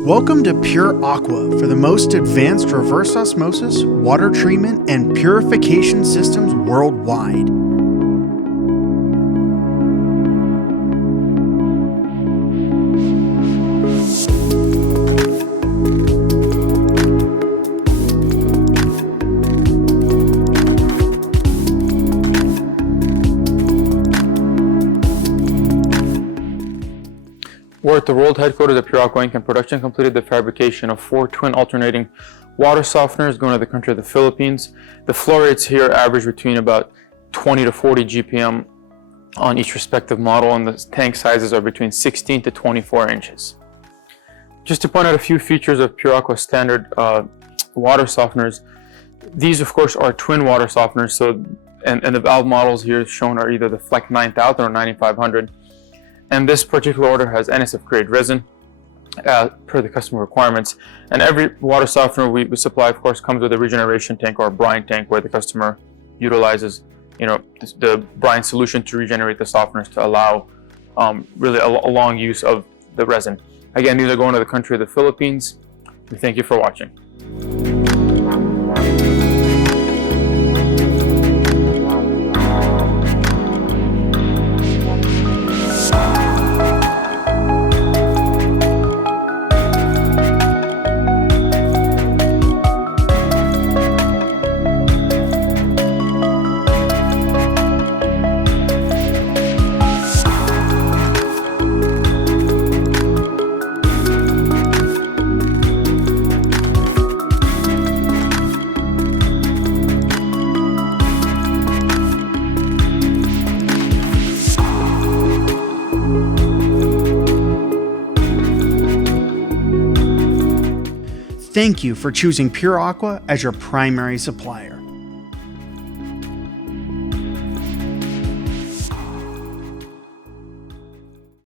Welcome to Pure Aqua for the most advanced reverse osmosis, water treatment, and purification systems worldwide. We're at the world headquarters of Pure Aqua Inc. and production completed the fabrication of 4 twin alternating water softeners going to the country of the Philippines. The flow rates here average between about 20 to 40 GPM on each respective model, and the tank sizes are between 16 to 24 inches. Just to point out a few features of Pure Aqua standard water softeners, these of course are twin water softeners, so and the valve models here shown are either the Fleck 9000 or 9500. And this particular order has NSF grade resin per the customer requirements. And every water softener we supply, of course, comes with a Regeneration tank or a Brine tank where the customer utilizes, the Brine solution to regenerate the softeners to allow really a long use of the resin. Again, these are going to the country of the Philippines. We thank you for watching. Thank you for choosing Pure Aqua as your primary supplier.